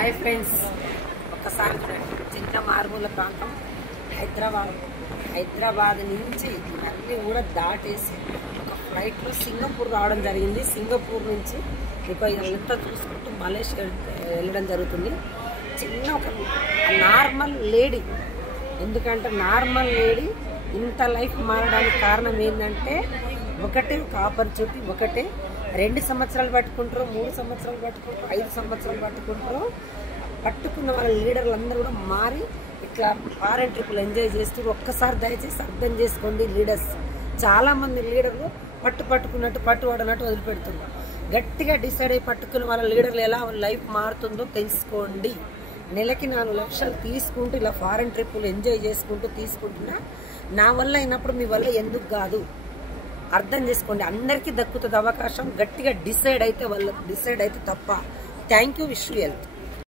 Hi friends, ఒక్కసారి చూడండి. చిన్న మారుమూల ప్రాంతం హైదరాబాద్ నుంచి అన్నీ కూడా దాటేసి ఒక ఫ్లైట్లో సింగపూర్ రావడం జరిగింది. సింగపూర్ నుంచి ఇదంతా చూసుకుంటూ మలేషియా వెళ్ళడం జరుగుతుంది. చిన్న ఒక నార్మల్ లేడీ, ఎందుకంటే నార్మల్ లేడీ ఇంత లైఫ్ మారడానికి కారణం ఏంటంటే ఒకటే ఒక ఆపర్చునిటీ, ఒకటే 2 సంవత్సరాలు పట్టుకుంటారు, 3 సంవత్సరాలు పట్టుకుంటారు, 5 సంవత్సరాలు పట్టుకుంటారు. పట్టుకున్న వాళ్ళ లీడర్లు అందరూ కూడా మారి ఇట్లా ఫారెన్ ట్రిప్పులు ఎంజాయ్ చేస్తూ ఒక్కసారి దయచేసి అర్థం చేసుకోండి. లీడర్స్ చాలామంది లీడర్లు పట్టుకున్నట్టు పట్టుబడినట్టు వదిలిపెడుతున్నారు. గట్టిగా డిసైడ్ అయ్యి పట్టుకున్న వాళ్ళ లీడర్లు ఎలా లైఫ్ మారుతుందో తెలుసుకోండి. నెలకి 4 లక్షలు తీసుకుంటూ ఇలా ఫారెన్ ట్రిప్పులు ఎంజాయ్ చేసుకుంటూ తీసుకుంటున్నా. నా వల్ల అయినప్పుడు మీ వల్ల ఎందుకు కాదు అర్థం చేసుకోండి. అందరికీ దక్కుతుంది అవకాశం. గట్టిగా డిసైడ్ అయితే తప్ప. Thank you. Wish you health.